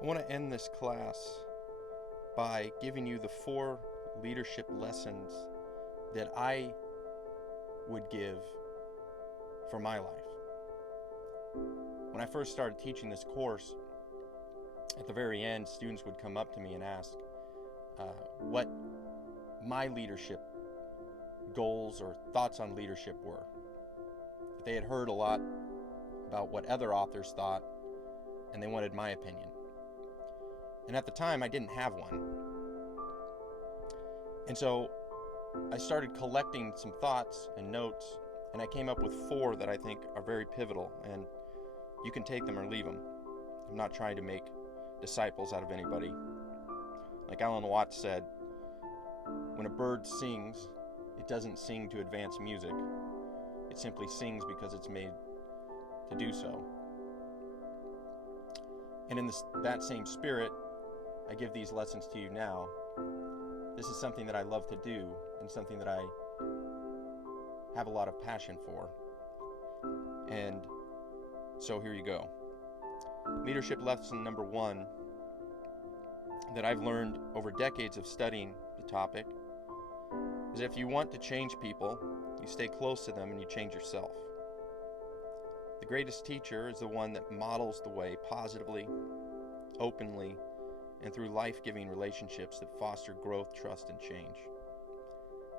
I want to end this class by giving you the 4 leadership lessons that I would give for my life. When I first started teaching this course, at the very end, students would come up to me and ask what my leadership goals or thoughts on leadership were. They had heard a lot about what other authors thought, and they wanted my opinion. And at the time, I didn't have one. And so I started collecting some thoughts and notes, and I came up with 4 that I think are very pivotal, and you can take them or leave them. I'm not trying to make disciples out of anybody. Like Alan Watts said, when a bird sings, it doesn't sing to advance music. It simply sings because it's made to do so. And in that same spirit, I give these lessons to you now. This is something that I love to do and something that I have a lot of passion for. And so here you go. Leadership lesson number 1 that I've learned over decades of studying the topic is if you want to change people, you stay close to them and you change yourself. The greatest teacher is the one that models the way positively, openly, and through life-giving relationships that foster growth, trust, and change.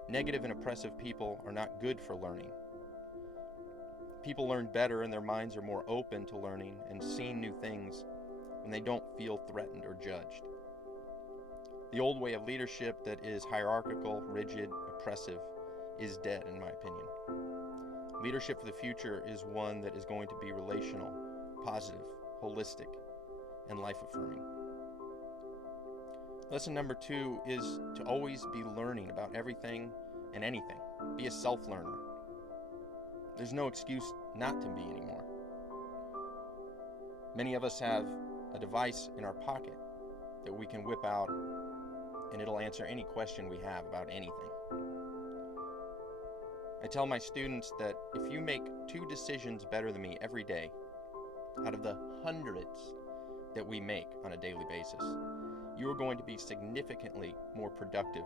Negative and oppressive people are not good for learning. People learn better and their minds are more open to learning and seeing new things when they don't feel threatened or judged. The old way of leadership that is hierarchical, rigid, oppressive is dead, in my opinion. Leadership for the future is one that is going to be relational, positive, holistic, and life-affirming. Lesson number 2 is to always be learning about everything and anything. Be a self-learner. There's no excuse not to be anymore. Many of us have a device in our pocket that we can whip out and it'll answer any question we have about anything. I tell my students that if you make 2 decisions better than me every day, out of the hundreds that we make on a daily basis, you are going to be significantly more productive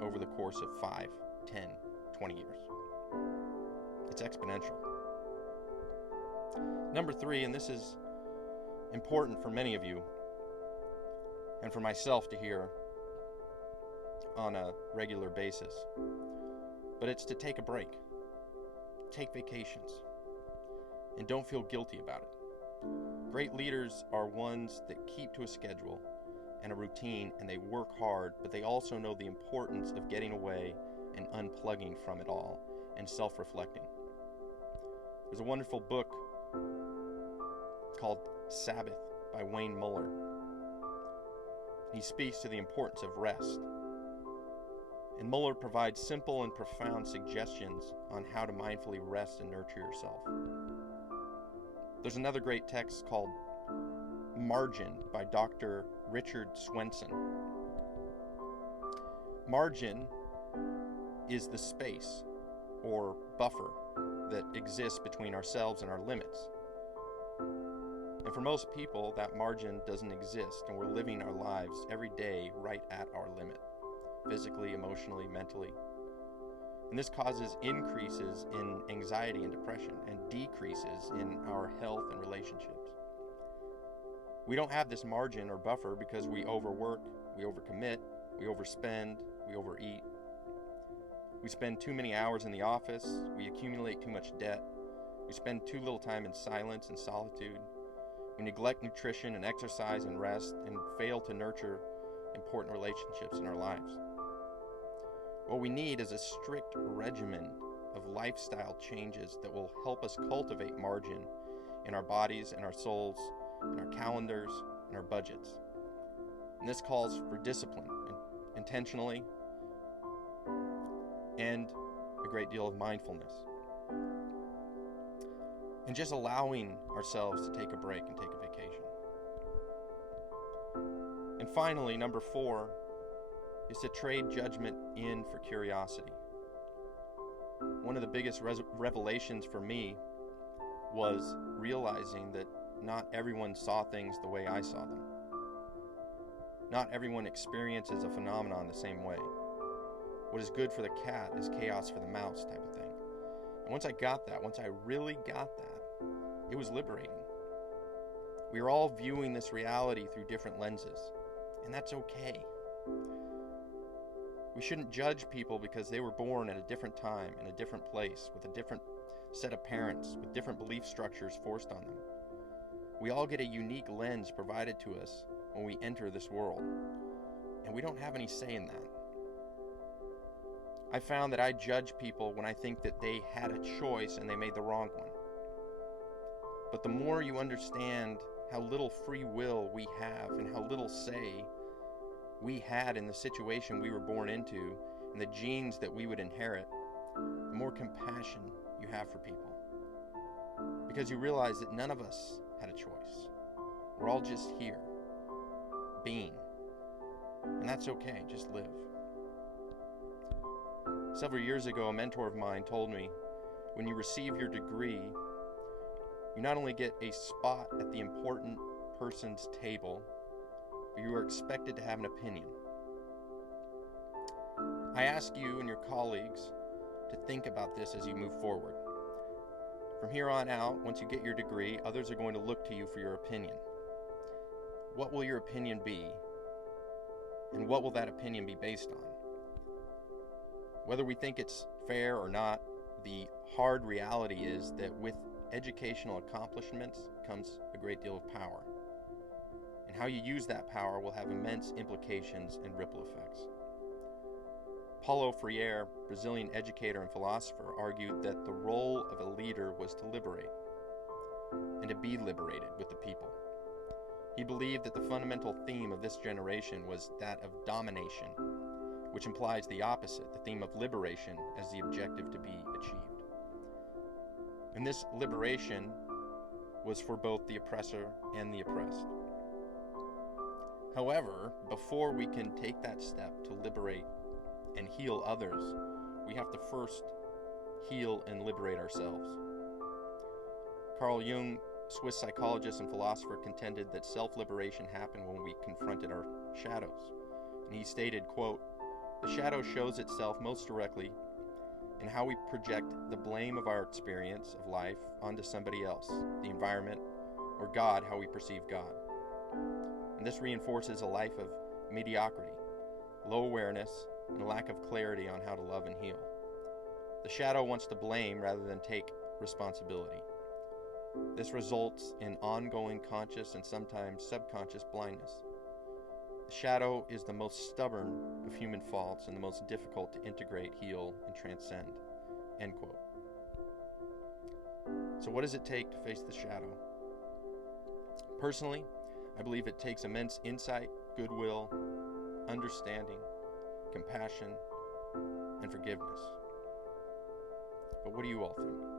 over the course of 5, 10, 20 years. It's exponential. Number 3, and this is important for many of you, and for myself to hear on a regular basis, but it's to take a break. Take vacations. And don't feel guilty about it. Great leaders are ones that keep to a schedule and a routine, and they work hard, but they also know the importance of getting away and unplugging from it all and self-reflecting. There's a wonderful book called Sabbath by Wayne Muller. He speaks to the importance of rest. And Muller provides simple and profound suggestions on how to mindfully rest and nurture yourself. There's another great text called Margin by Dr. Richard Swenson. Margin is the space or buffer that exists between ourselves and our limits. And for most people, that margin doesn't exist, and we're living our lives every day right at our limit, physically, emotionally, mentally. And this causes increases in anxiety and depression and decreases in our health and relationships. We don't have this margin or buffer because we overwork, we overcommit, we overspend, we overeat. We spend too many hours in the office, we accumulate too much debt, we spend too little time in silence and solitude, we neglect nutrition and exercise and rest, and fail to nurture important relationships in our lives. What we need is a strict regimen of lifestyle changes that will help us cultivate margin in our bodies and our souls, in our calendars and our budgets. And this calls for discipline, intentionally, and a great deal of mindfulness. And just allowing ourselves to take a break and take a vacation. And finally, number 4 is to trade judgment in for curiosity. One of the biggest revelations for me was realizing that not everyone saw things the way I saw them. Not everyone experiences a phenomenon the same way. What is good for the cat is chaos for the mouse, type of thing. And once I really got that, it was liberating. We are all viewing this reality through different lenses, and that's okay. We shouldn't judge people because they were born at a different time, in a different place, with a different set of parents, with different belief structures forced on them. We all get a unique lens provided to us when we enter this world, and we don't have any say in that. I found that I judge people when I think that they had a choice and they made the wrong one. But the more you understand how little free will we have and how little say we had in the situation we were born into and the genes that we would inherit, the more compassion you have for people. Because you realize that none of us had a choice. We're all just here, being. And that's okay, just live. Several years ago, a mentor of mine told me, when you receive your degree, you not only get a spot at the important person's table, but you are expected to have an opinion. I ask you and your colleagues to think about this as you move forward. From here on out, once you get your degree, others are going to look to you for your opinion. What will your opinion be? And what will that opinion be based on? Whether we think it's fair or not, the hard reality is that with educational accomplishments comes a great deal of power. And how you use that power will have immense implications and ripple effects. Paulo Freire, Brazilian educator and philosopher, argued that the role of a leader was to liberate, and to be liberated with the people. He believed that the fundamental theme of this generation was that of domination, which implies the opposite, the theme of liberation as the objective to be achieved. And this liberation was for both the oppressor and the oppressed. However, before we can take that step to liberate and heal others, we have to first heal and liberate ourselves. Carl Jung, Swiss psychologist and philosopher, contended that self-liberation happened when we confronted our shadows. And he stated, quote, "The shadow shows itself most directly in how we project the blame of our experience of life onto somebody else, the environment, or God, how we perceive God. And this reinforces a life of mediocrity, low awareness, and a lack of clarity on how to love and heal. The shadow wants to blame rather than take responsibility. This results in ongoing conscious and sometimes subconscious blindness. The shadow is the most stubborn of human faults and the most difficult to integrate, heal, and transcend." End quote. So what does it take to face the shadow? Personally, I believe it takes immense insight, goodwill, understanding, compassion, and forgiveness. But what do you all think?